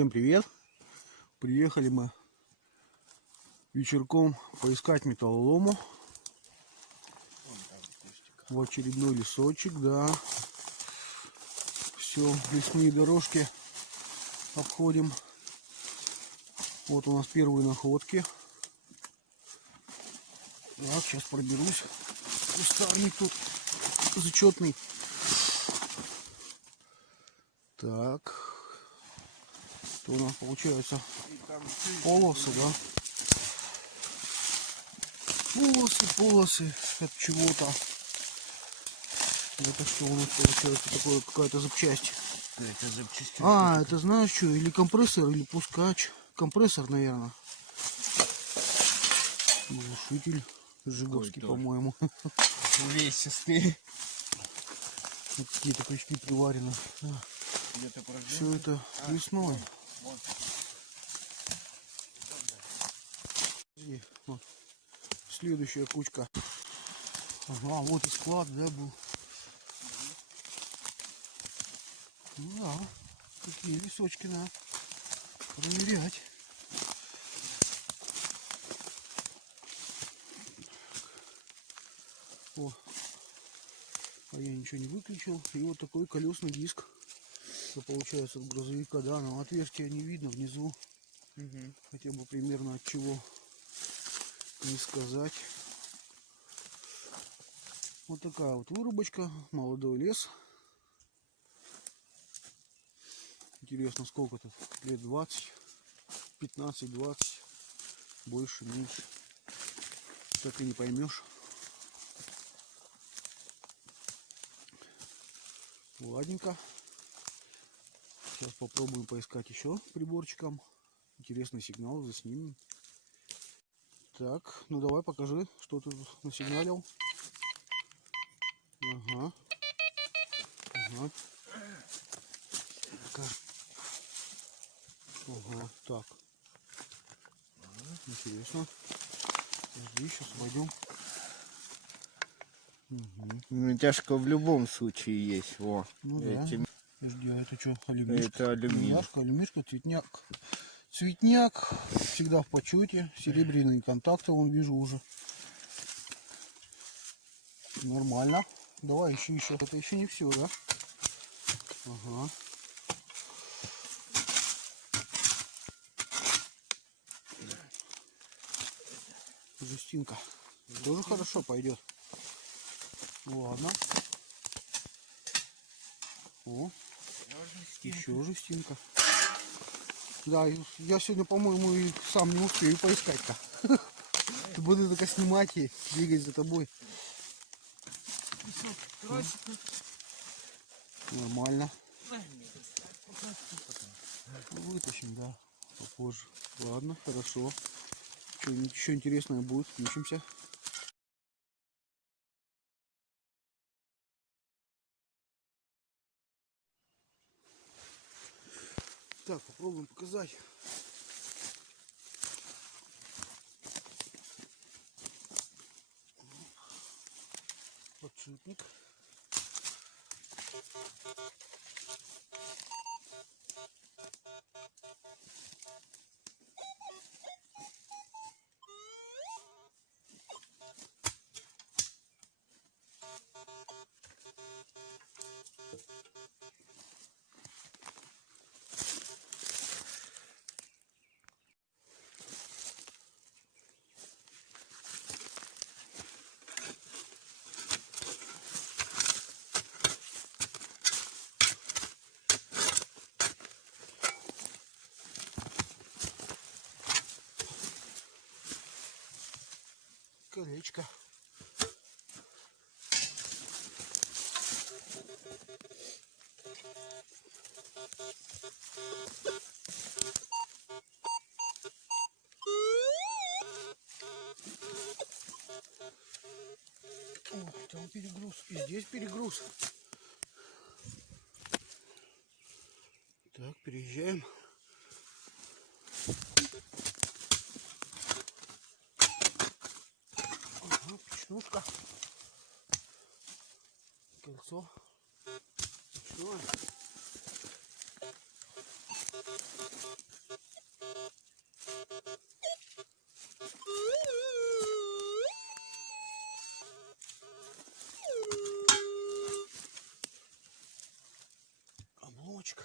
Всем привет! Приехали мы вечерком поискать металлому в очередной лесочек, да. Все, лесные дорожки обходим. Вот у нас первые находки. Так, сейчас проберусь. Кустарник тут зачетный. Так, что у нас получается? Полосы, да? Полосы от чего-то. Это что у нас получается такое, какая-то запчасть? Это запчасти. А, это знаешь что? Или компрессор, или пускач. Компрессор, наверное. Глушитель жиговский, по-моему. Увесистый. Вот какие-то крючки приварены. Да. Все это лесное. Вот. Следующая кучка. Ага, вот и склад, да, был. Ну да, такие лесочки надо проверять. О, а я ничего не выключил. И вот такой колесный диск. Это получается от грузовика, да, но отверстия не видно внизу. Хотя бы примерно от чего не сказать. Вот такая вот вырубочка, молодой лес. Интересно, сколько тут? Лет 20, 15-20, больше, меньше. Так и не поймешь. Ладненько. Сейчас попробуем поискать еще приборчиком. Интересный сигнал заснимем. Так, ну давай покажи, что ты насигналил. Ага. Ага. Ага, так. Интересно. Подожди, сейчас войдем. Угу. Натяжка в любом случае есть. Во. Ну эти... да. Подожди, а это что? Алюмишка? Это алюминий. Алюмишка, цветняк. Цветняк. Всегда в почете. Серебряные контакты, вон вижу уже. Нормально. Давай ищи еще. Это еще не все, да? Ага. Жестинка. Тоже хорошо пойдет. Ладно. О, еще жестинка. Да, я сегодня, по-моему, и сам не успею поискать-то. Буду только снимать и двигать за тобой. Нормально. Вытащим, да, попозже. Ладно, хорошо. Что, еще интересное будет, включимся. Так, попробуем показать. Подшипник. Колечко. О, там перегруз. И здесь перегруз. Так, переезжаем. Ага, печнушка. Кольцо. Что? Обломочка.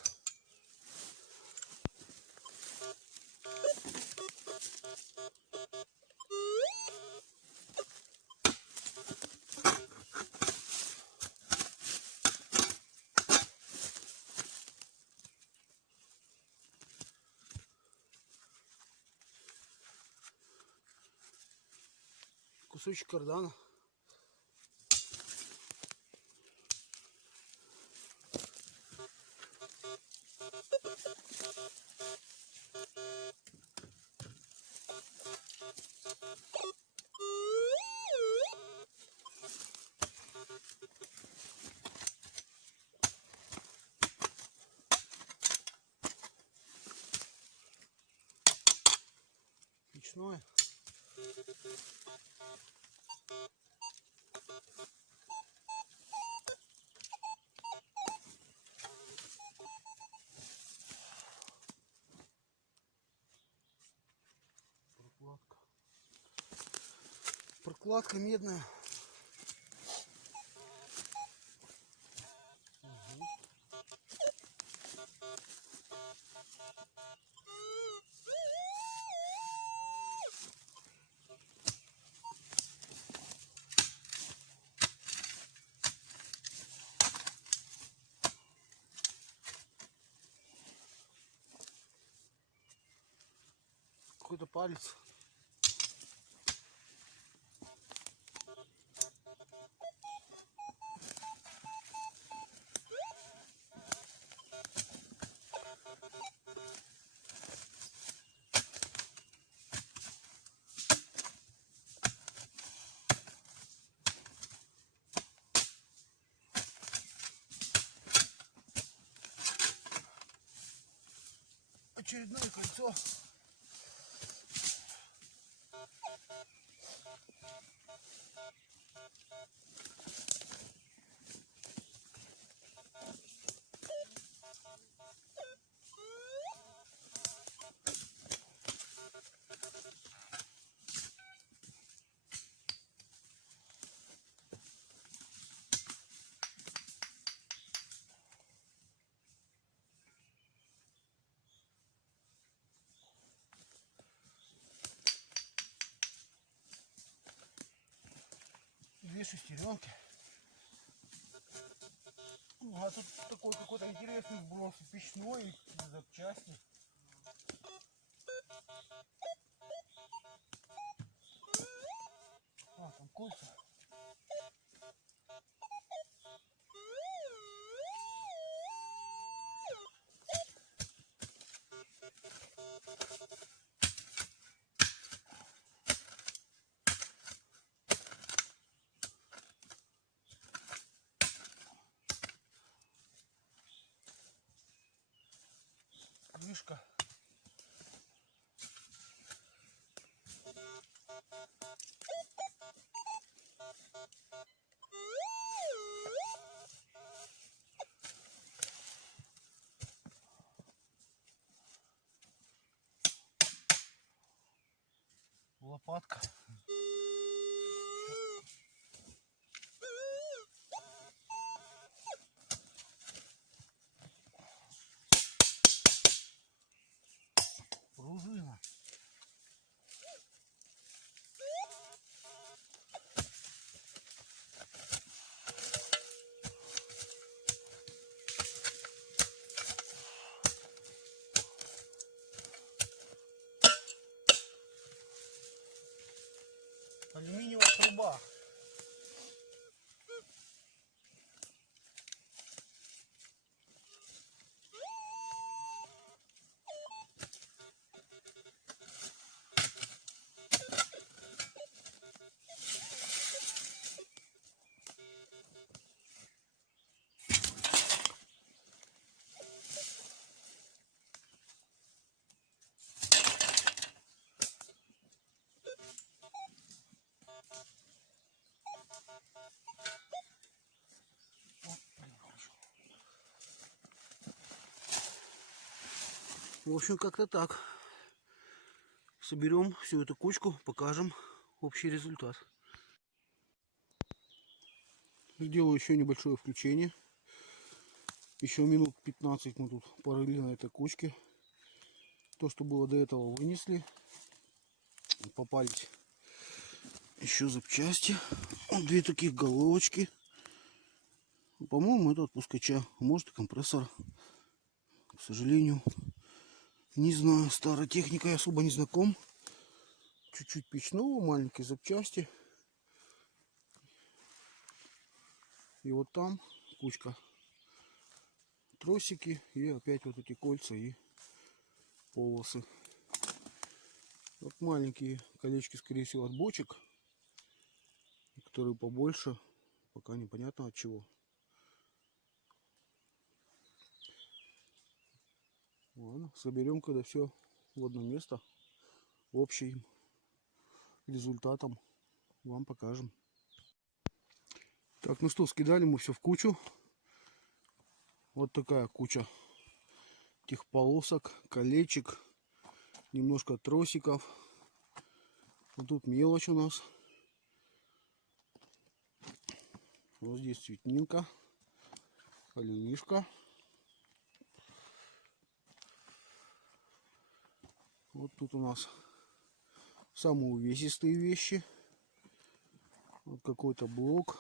Кусочек кардана. Печное. Прокладка. Прокладка медная. Какой-то палец. Очередное кольцо. Две шестеренки. А тут такой какой-то интересный сброс, печной, запчасти. А, там кольца. Крышка. Лопатка. Пружина. В общем, как-то так. Соберем всю эту кучку, покажем общий результат. Сделаю еще небольшое включение. Еще минут 15 мы тут порыли на этой кучке. То, что было до этого, вынесли. Попались еще запчасти. Вот две таких головочки. По-моему, это от пускача. Может, и компрессор. К сожалению, не знаю. Старой техникой особо не знаком. Чуть-чуть печного, маленькие запчасти. И вот там кучка. Тросики и опять вот эти кольца и полосы. Вот маленькие колечки, скорее всего, от бочек, которые побольше, пока непонятно от чего. Ладно, соберем, когда все в одно место, общим результатом вам покажем. Так, ну что, скидали мы все в кучу. Вот такая куча этих полосок, колечек, немножко тросиков. Вот тут мелочь у нас. Вот здесь цветнинка, оленишка. Вот тут у нас самые увесистые вещи. Вот какой-то блок,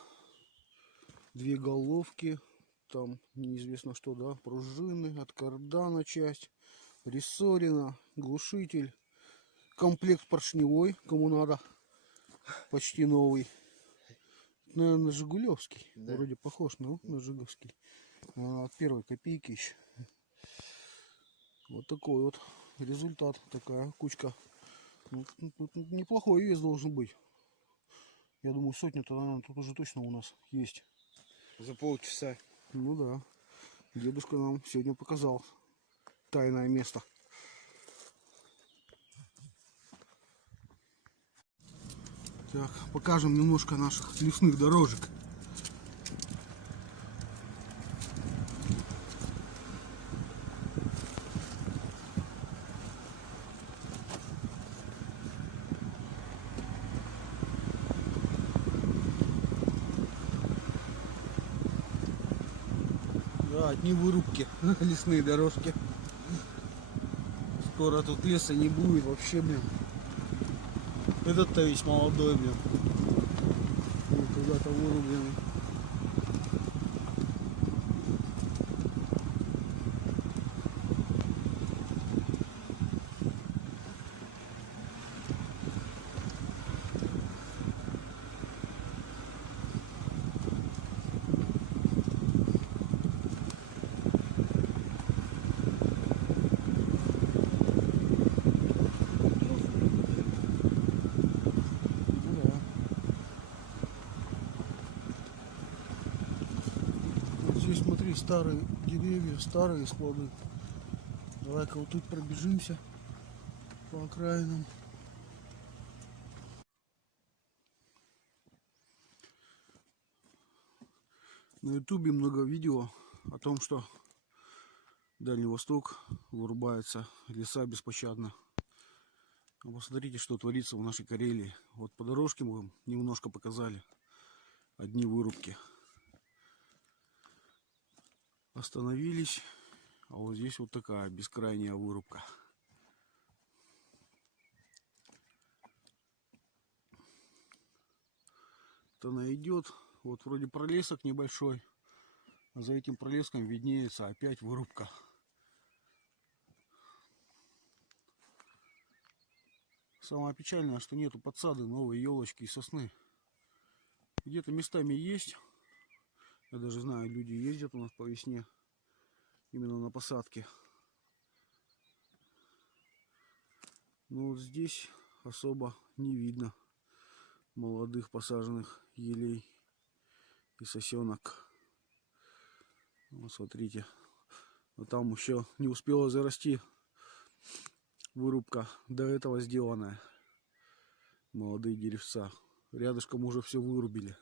две головки, там неизвестно что, да, пружины, от кардана часть, рессорина, глушитель, комплект поршневой, кому надо, почти новый. Наверное, жигулевский, да. Вроде похож на жиговский, от первой копейки еще. Вот такой вот результат, такая кучка. Тут неплохой вес должен быть. Я думаю, сотня-то, наверное, тут уже точно у нас есть. За полчаса. Ну да. Дедушка нам сегодня показал тайное место. Так, покажем немножко наших лесных дорожек. Да, одни вырубки, лесные дорожки. Скоро тут леса не будет вообще, блин. Этот-то весь молодой, блин. Когда-то вырубленный. Здесь, смотри, старые деревья, старые склады. Давай-ка вот тут пробежимся по окраинам. На ютубе много видео о том, что Дальний Восток вырубается, леса беспощадно. Посмотрите, что творится в нашей Карелии. Вот по дорожке мы вам немножко показали. Одни вырубки. Остановились. А вот здесь вот такая бескрайняя вырубка. Вот она идет. Вот вроде пролесок небольшой. А за этим пролеском виднеется опять вырубка. Самое печальное, что нету подсады новой елочки и сосны. Где-то местами есть. Я даже знаю, люди ездят у нас по весне именно на посадке. Но вот здесь особо не видно молодых посаженных елей и сосенок. Вот смотрите, но там еще не успела зарасти вырубка, до этого сделанная. Молодые деревца. Рядышком уже все вырубили.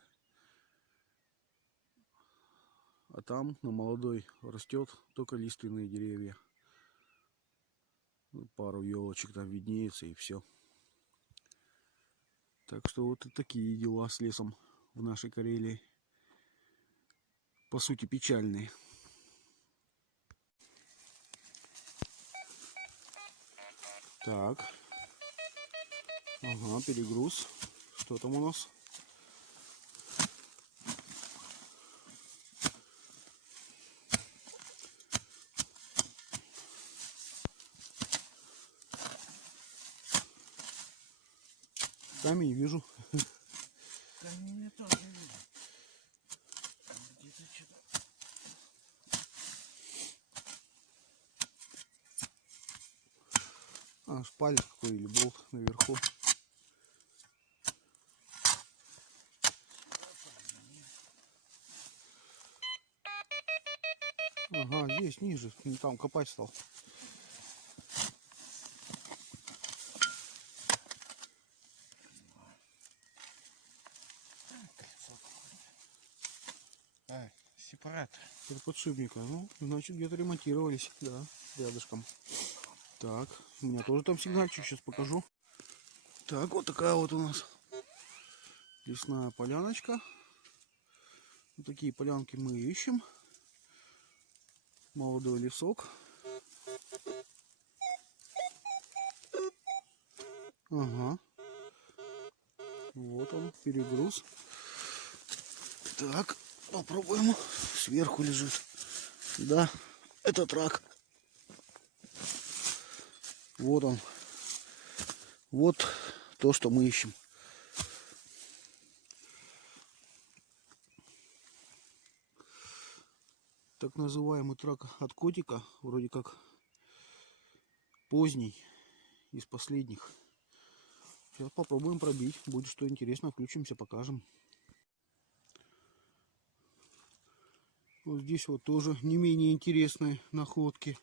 А там на молодой растет только лиственные деревья. Пару елочек там виднеется и все. Так что вот и такие дела с лесом в нашей Карелии. По сути, печальные. Так. Ага, перегруз. Что там у нас? Камень вижу. Камень я тоже вижу. Где-то что-то. Шпаль какой или болт наверху. Ага, здесь ниже, не там копать стал. Сепаратор. Это подшипника. Ну, значит, где-то ремонтировались, да, рядышком. Так, у меня тоже там сигнальчик, сейчас покажу. Так, вот такая вот у нас лесная поляночка. Вот такие полянки мы ищем. Молодой лесок. Ага. Вот он, перегруз. Так, попробуем. Сверху лежит. Да, это трак. Вот он. Вот то, что мы ищем. Так называемый трак от котика, вроде как поздний, из последних. Сейчас попробуем пробить. Будет что интересно, включимся, покажем. Вот здесь вот тоже не менее интересные находки.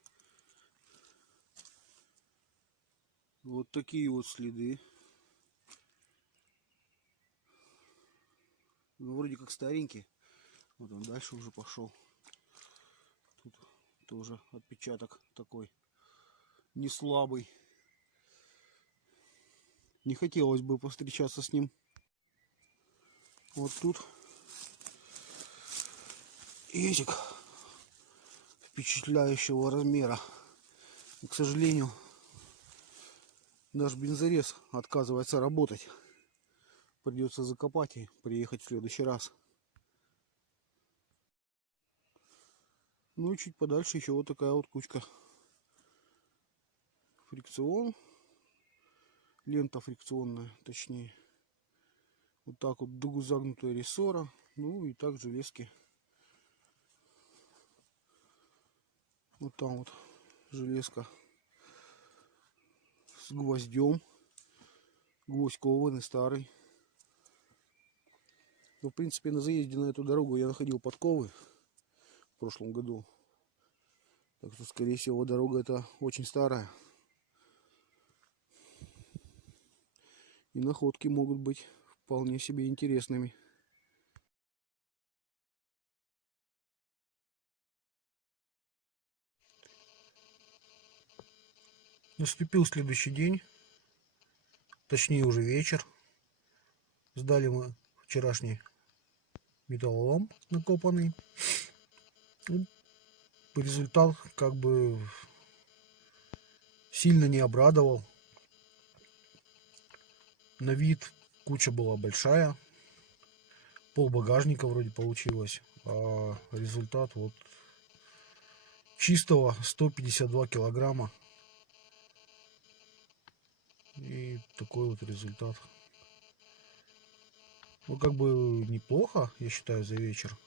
Вот такие вот следы. Ну, вроде как старенький. Вот он дальше уже пошел. Тут тоже отпечаток такой не слабый. Не хотелось бы повстречаться с ним. Вот тут език впечатляющего размера. И, к сожалению, наш бензорез отказывается работать. Придется закопать и приехать в следующий раз. Ну и чуть подальше еще вот такая вот кучка. Фрикцион. Лента фрикционная, точнее. Вот так вот дугу загнутая рессора. Ну и также лески. Вот там вот железка с гвоздем. Гвоздь кованый, старый. Но, в принципе, на заезде на эту дорогу я находил подковы в прошлом году. Так что, скорее всего, дорога эта очень старая. И находки могут быть вполне себе интересными. Наступил следующий день. Точнее, уже вечер. Сдали мы вчерашний металлом накопанный. Результат как бы сильно не обрадовал. На вид куча была большая. Пол багажника вроде получилось. А результат вот чистого 152 килограмма. И такой вот результат. Ну, как бы неплохо, я считаю, за вечер.